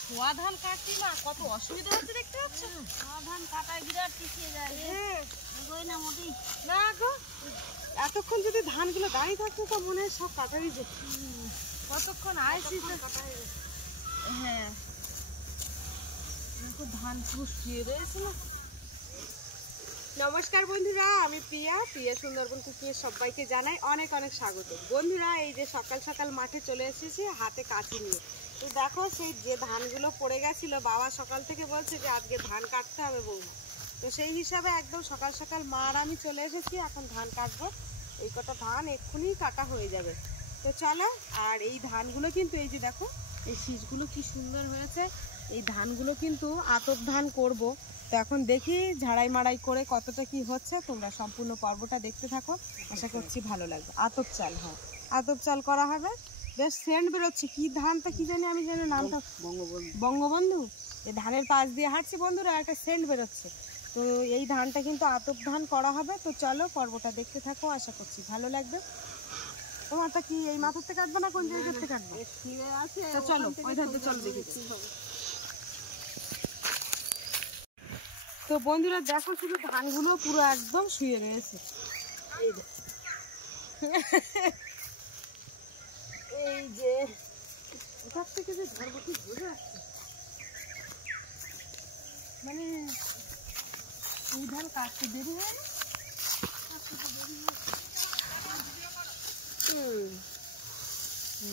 সোয়া ধান কাটছি না, কত অসুবিধা হচ্ছে দেখতে পাচ্ছ। সোয়া ধান কাটায় বিরাট পিছিয়ে যায়। না মোটেই না গো, এতক্ষণ যদি ধানগুলো দাঁড়িয়ে থাকতো তো মনে হয় সব কাটারই যেত। কতক্ষণ আইসি কাটা হয়ে গেছে। হ্যাঁ, ধান পুরো শুয়ে রয়েছে না। নমস্কার বন্ধুরা, আমি প্রিয়া সুন্দরবন কুকিংয়ে সবাইকে জানাই অনেক অনেক স্বাগত। বন্ধুরা, এই যে সকাল সকাল মাঠে চলে এসেছি হাতে কাঁচি নিয়ে। তো দেখো, সেই যে ধানগুলো পড়ে গেছিল, বাবা সকাল থেকে বলছে যে আজকে ধান কাটতে হবে বৌমা। তো সেই হিসাবে একদম সকাল সকাল মা আর আমি চলে এসেছি, এখন ধান কাটবো। এই কটা ধান এক্ষুনি কাটা হয়ে যাবে। তো চলো, আর এই ধানগুলো কিন্তু এই যে দেখো, এই শীষগুলো কি সুন্দর হয়েছে। এই ধানগুলো কিন্তু আতপ ধান করব। তো এখন দেখি ঝাড়াই মাড়াই করে কতটা কি হচ্ছে, তোমরা সম্পূর্ণ পর্বটা দেখতে থাকো, আশা করছি ভালো লাগবে। আতপ চাল, হ্যাঁ আতপ চাল করা হবে। বেশ সেন্ট বেরোচ্ছে। কি ধানটা কি জানি, আমি জানি নামটা, বঙ্গবন্ধু। এই ধানের পাশ দিয়ে হাঁটছি বন্ধুরা, একটা সেন্ট বেরোচ্ছে। তো এই ধানটা কিন্তু আতপ ধান করা হবে। তো চলো পর্বটা দেখতে থাকো, আশা করছি ভালো লাগবে। তোমারটা কি এই মাথার থেকে কাটবে না কোন জায়গা থেকে কাটবে? তো চলো ওই ধানটা চলো দেখি। তো বন্ধুরা দেখো, শুধু ধানগুলো পুরো একদম শুয়ে রয়েছে। এই যে এটার থেকে যে ধরবো কি বোঝা যাচ্ছে, মানে এই ধান কাটতে দেরি হয় না।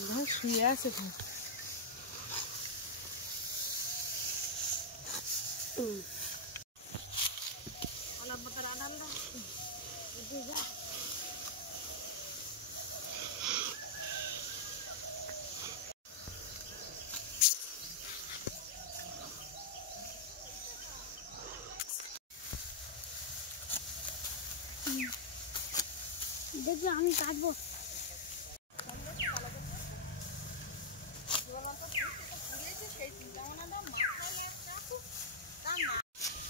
ধান শুয়ে আছে ধান। দেখি আমি কাটবো।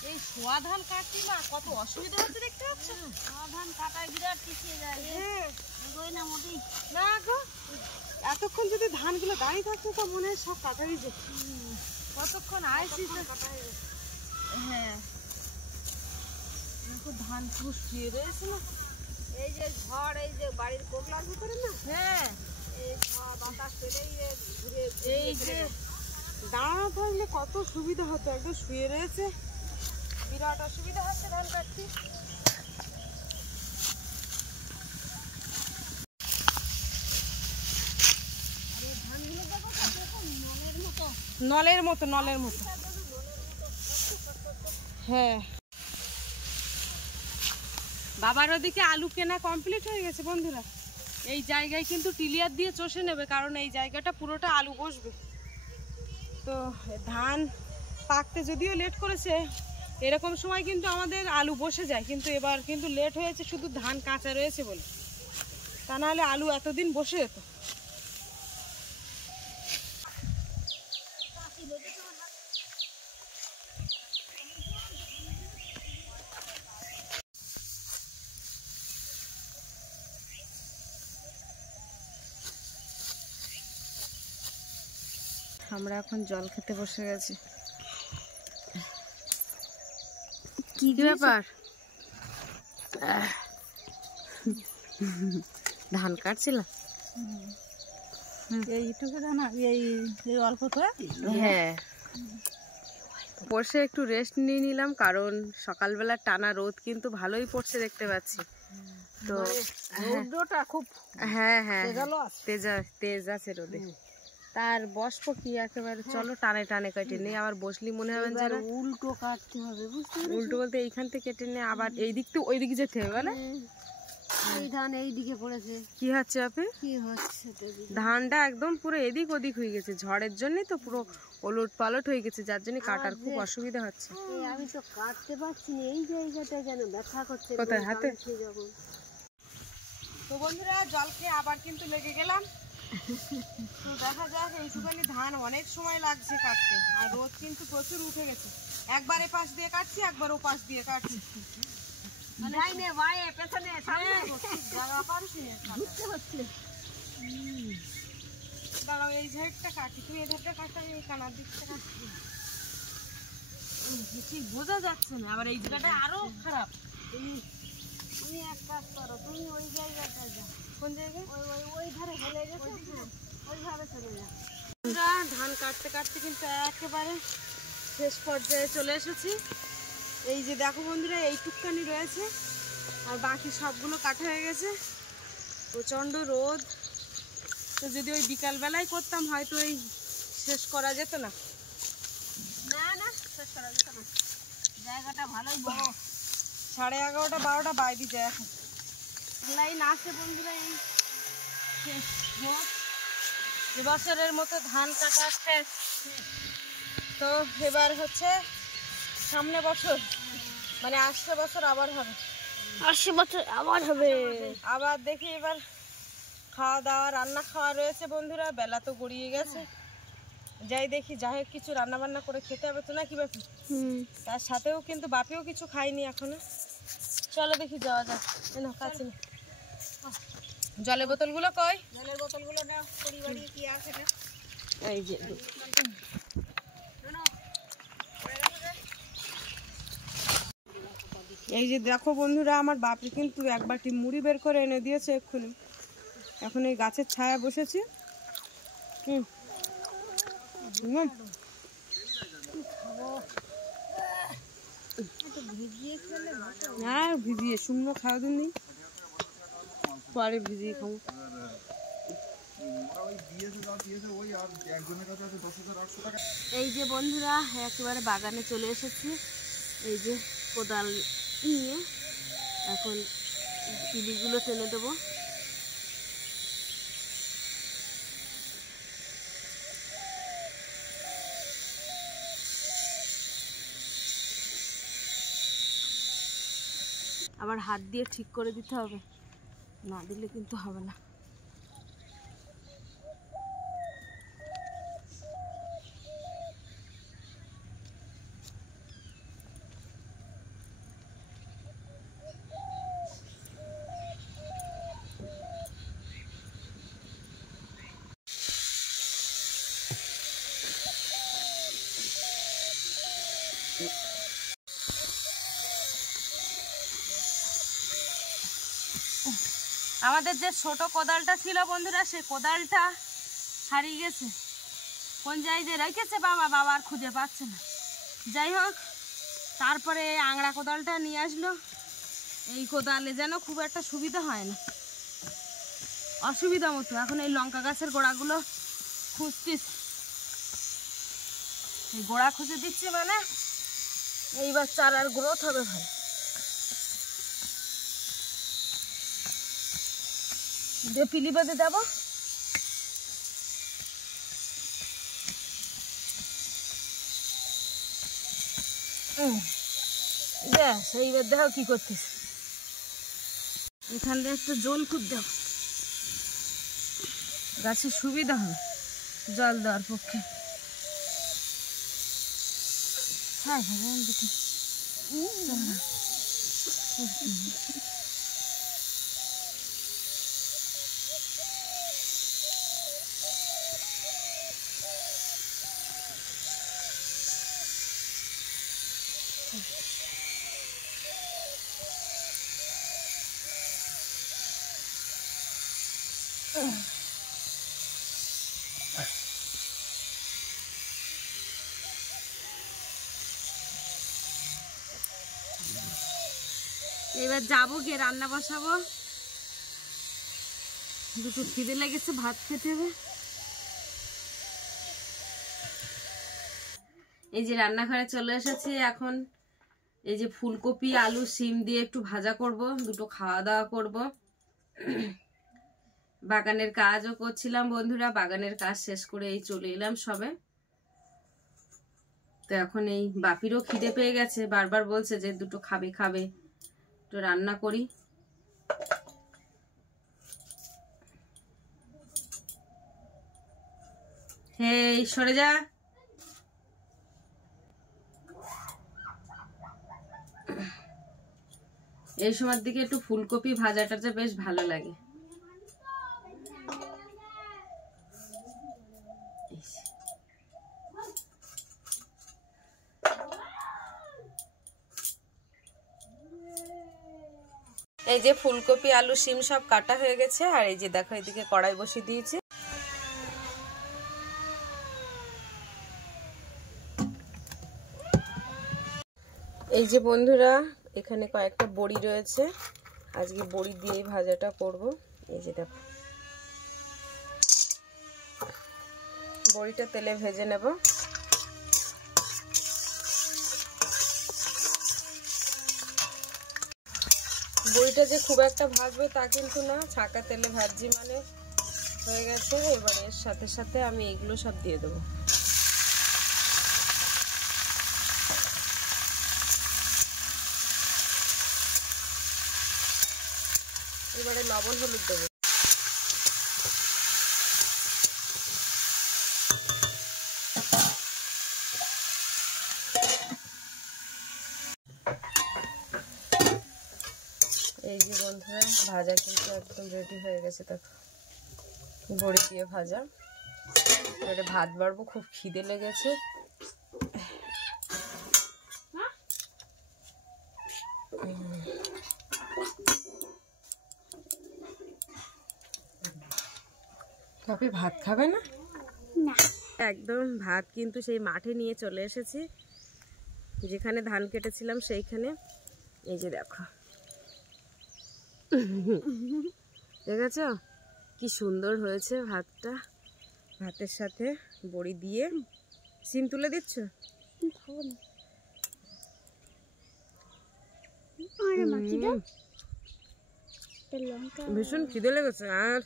এই সোয়া ধান কাটছি না, কত অসুবিধা হচ্ছে দেখতে পাচ্ছ। সোয়া ধান কাটায় বিরাট পিছিয়ে যায়। না মোটেই না গো, এতক্ষণ যদি ধানগুলো দাঁড়িয়ে থাকতো তো মনে হয় সব কাটারই যেত। কতক্ষণ আইসি কাটা হয়ে গেছে। হ্যাঁ, ধান পুরো শুয়ে রয়েছে না। এই যে ঝড়, এই যে বাড়ির কোকলার ভিতরে না, হ্যাঁ এই ঝড় বাতাস পেলেই ঘুরে এই যে দাঁড়ানো থাকলে কত সুবিধা হতো, একদম শুয়ে রয়েছে, বিরাট অসুবিধা হচ্ছে ধান কাটতে। নলের মতো হ্যাঁ। বাবার ওদিকে আলু কেনা কমপ্লিট হয়ে গেছে বন্ধুরা। এই জায়গায় কিন্তু টিলিয়ার দিয়ে চষে নেবে, কারণ এই জায়গাটা পুরোটা আলু বসবে। তো ধান পাকতে যদিও লেট করেছে, এরকম সময় কিন্তু আমাদের আলু বসে যায়, কিন্তু এবার কিন্তু লেট হয়েছে শুধু ধান কাঁচা রয়েছে বলে, তা নাহলে আলু এতদিন বসে যেত। আমরা এখন জল খেতে বসে গেছি। কি ব্যাপার? ধান কাটছিলাম এইটুকু না, এই অল্প করে। হ্যাঁ, বসে একটু রেস্ট নিয়ে নিলাম, কারণ সকালবেলা টানা রোদ কিন্তু ভালোই পড়ছে দেখতে পাচ্ছি। তো রোদটা খুব হ্যাঁ হ্যাঁ তেজ আছে রোদে। তার বসবো কি, একেবারে চলো টানে টানে কেটে নেই। আবার বসলি মনে হবে যেন উল্টো কাটতে হবে। উল্টো বলতে এইখান থেকে কেটে নিয়ে আবার এই দিক থেকে ওই দিকে যেতে হবে বলে। এই ধান এই দিকে পড়েছে। কি হচ্ছে আপনি? কি হচ্ছে? ধানটা একদম পুরো এদিক ওদিক হয়ে গেছে, ঝড়ের জন্যই তো পুরো ওলট পালট হয়ে গেছে, যার জন্য কাটার খুব অসুবিধা হচ্ছে। আমি তো কাটতে পারছি না, এই জায়গাটা যেন ব্যথা করছে। কোথায়? হাতে? তো বন্ধুরা, জল খেয়ে আবার কিন্তু লেগে গেলাম। তো দেখা যাক, এইটুখানি ধান অনেক সময় লাগছে কাটতে, আর রোদ কিন্তু প্রচুর উঠে গেছে। একবার এ পাশ দিয়ে কাটছি, একবার ও পাশ দিয়ে কাটছি। দাঁড়াও, এই ঝাড়টা কাটি, তুমি এই ধারটা কাটো, আমি এই কানার দিকটা কাটি। ঠিক বোঝা যাচ্ছে না, আবার এই জায়গাটা আরো খারাপ। তুমি এক কাজ করো, তুমি ওই জায়গাটায় যাও। কোন জায়গায়? ওই ধারে হেলে গেছে, ওইভাবে চলে যাও। আমরা ধান কাটতে কাটতে কিন্তু একেবারে শেষ পর্যায়ে চলে এসেছি। এই যে দেখো বন্ধুরা, এই টুকটানি রয়েছে, আর বাকি সবগুলো কাটা হয়ে গেছে। প্রচণ্ড রোদ, তো যদি ওই বিকালবেলায় করতাম হয়তো এই শেষ করা যেত না। না না, শেষ করা যেত না, জায়গাটা ভালোই বড়। 11:30 12টা বাইরে যায় এখন। লাইন আসে বন্ধুরা, এই শেষ রোদ। এবছরের মতো ধান কাটা শেষ। তো এবার হচ্ছে সামনে বছর, মানে আসছে বছর আবার হবে, 80 বছর আবার হবে। আবার দেখি এবার খাওয়া দাওয়া রান্না খাওয়া রয়েছে বন্ধুরা। বেলা তো গড়িয়ে গেছে, যাই দেখি, যাই হোক কিছু রান্না বান্না করে খেতে হবে তো, না কি ব্যাপার? তার সাথেও কিন্তু বাপিও কিছু খাইনি এখনো। চলো দেখি যাওয়া যাক। না কাছে না, জলের বোতলগুলো কই? জলের বোতলগুলো নাও, পরিবারে কি আছে না? এই যে এই যে দেখো বন্ধুরা, আমার বাপি কিন্তু এক বাটি মুড়ি বের করে এনে দিয়েছে এক্ষুনি। এখন এই গাছের ছায়া বসেছি। হ্যাঁ, ভিজিয়ে শুকনো খাওয়া দিন নেই, পরে ভিজিয়ে খাবো। এই যে বন্ধুরা, একেবারে বাগানে চলে এসেছি। এই যে কোদাল নিয়ে এখন পিলিগুলো টেনে দেবো। আবার হাত দিয়ে ঠিক করে দিতে হবে, না দিলে কিন্তু হবে না। আমাদের যে ছোট কোদালটা ছিল বন্ধুরা, সেই কোদালটা হারিয়ে গেছে। কোন জায়গায় রেখেছে বাবা আর খুঁজে পাচ্ছে না। যাই হোক, তারপরে আংড়া কোদালটা নিয়ে আসলো। এই কোদালে যেন খুব একটা সুবিধা হয় না, অসুবিধা মতো। এখন এই লঙ্কা গাছের গোড়াগুলো খুঁজতিস, এই গোড়া খুঁজে দিচ্ছে, মানে এইবার চারার গ্রোথ হবে ভালো। দিয়ে পিলি বেঁধে দেবো। ব্যাস, এইবার দেখো কি করতেছে। এখানে একটু জল খুব দেব, গাছের সুবিধা হবে জল দেওয়ার পক্ষে। হ্যাঁ ভগবান দেখি এবার যাবো, গিয়ে রান্না বসাবো। দুটো খিদে লেগেছে, ভাত খেতে হবে। এই যে রান্নাঘরে চলে এসেছি এখন। এই যে ফুলকপি আলু সিম দিয়ে একটু ভাজা করব, দুটো খাওয়া দাওয়া করব। বাগানের কাজও করছিলাম বন্ধুরা, বাগানের কাজ শেষ করে এই চলে এলাম সবে। তো এখন এই বাপিরও খিদে পেয়ে গেছে, বারবার বলছে যে দুটো খাবে খাবে, তো রান্না করি। হেই সরে যা। এই সময়ের দিকে একটু ফুলকপি ভাজাটা বেশ ভালো লাগে। এই যে ফুলকপি আলু শিম সব কাটা হয়ে গেছে, আর এই যে দেখো এদিকে কড়াই বসিয়ে দিয়েছি। এই যে বন্ধুরা এখানে কয়েকটা বড়ি রয়েছে, আজকে বড়ি দিয়েই ভাজাটা করব। এই যে দেখো বড়িটা তেলে ভেজে নেব। বড়িটা যে খুব একটা ভাজবে তা কিন্তু না, ছাঁকা তেলে ভাজি মানে হয়ে গেছে। এবার এর সাথে সাথে আমি এগুলো সব দিয়ে দেবো। এবারে লবণ হলুদ দেবো। এই যে বন্ধুরা ভাজা কিন্তু একদম রেডি হয়ে গেছে, দেখো বড়ি দিয়ে ভাজা। এবারে ভাত বাড়বো, খুব খিদে লেগেছে। কপি ভাত খাবে না? না একদম ভাত কিন্তু সেই মাঠে নিয়ে চলে এসেছি, যেখানে ধান কেটেছিলাম সেইখানে। এই যে দেখো দেখেছো কি সুন্দর হয়েছে ভাতটা। ভাতের সাথে বড়ি দিয়ে সিম তুলে দিচ্ছ। ভীষণ খিদে লেগেছে। আর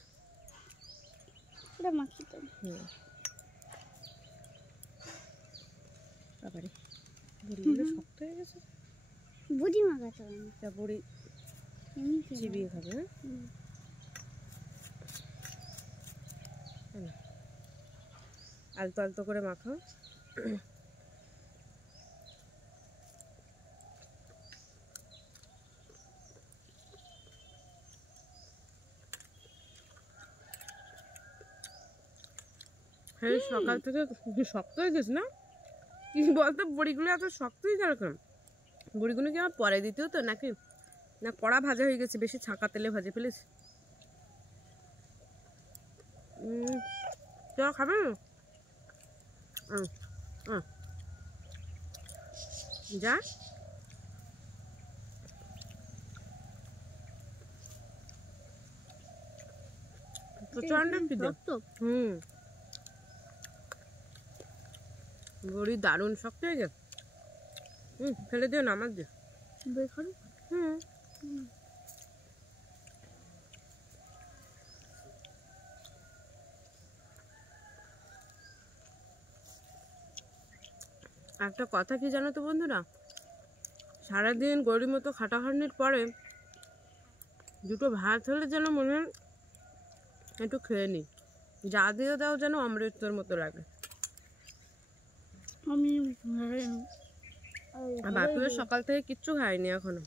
শক্ত হয়ে গেছে, বুঝি মাখাতে হবে না, বড়ি চিবিয়ে খাবে। আলতো আলতো করে মাখাও। হ্যাঁ সকাল থেকে শক্ত হয়ে গেছে না? কি বলতো বড়িগুলো এত শক্ত হয়ে গেল কেন? বড়িগুলো কি আমার পরে দিতে হতো নাকি? না কড়া ভাজা হয়ে গেছে, বেশি ছাঁকা তেলে ভাজে ফেলিস। চল খাবে? যা প্রচন্ড খিদে। বড়ি দারুণ শক্ত হয়ে গেছে। ফেলে দিও না, আমার দিও। একটা কথা কি জানো তো বন্ধুরা, সারাদিন গরির মতো খাটাখাটনির পরে দুটো ভাত হলে যেন মনে হয় একটু খেয়ে নিই। যা দিয়ে দাও যেন অমৃতর মতো লাগে। বাপিও সকাল থেকে কিচ্ছু খায়নি এখনো,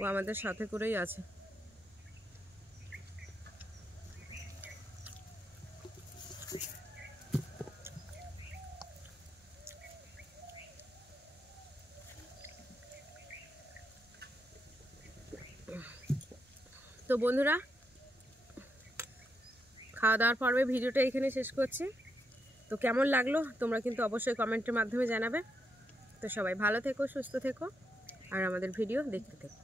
ও আমাদের সাথে করেই আছে। তো বন্ধুরা খাওয়া দাওয়ার পর্বে ভিডিওটা এখানে শেষ করছি। তো কেমন লাগলো তোমরা কিন্তু অবশ্যই কমেন্টের মাধ্যমে জানাবে। তো সবাই ভালো থেকো, সুস্থ থেকো, আর আমাদের ভিডিও দেখতে থেকো।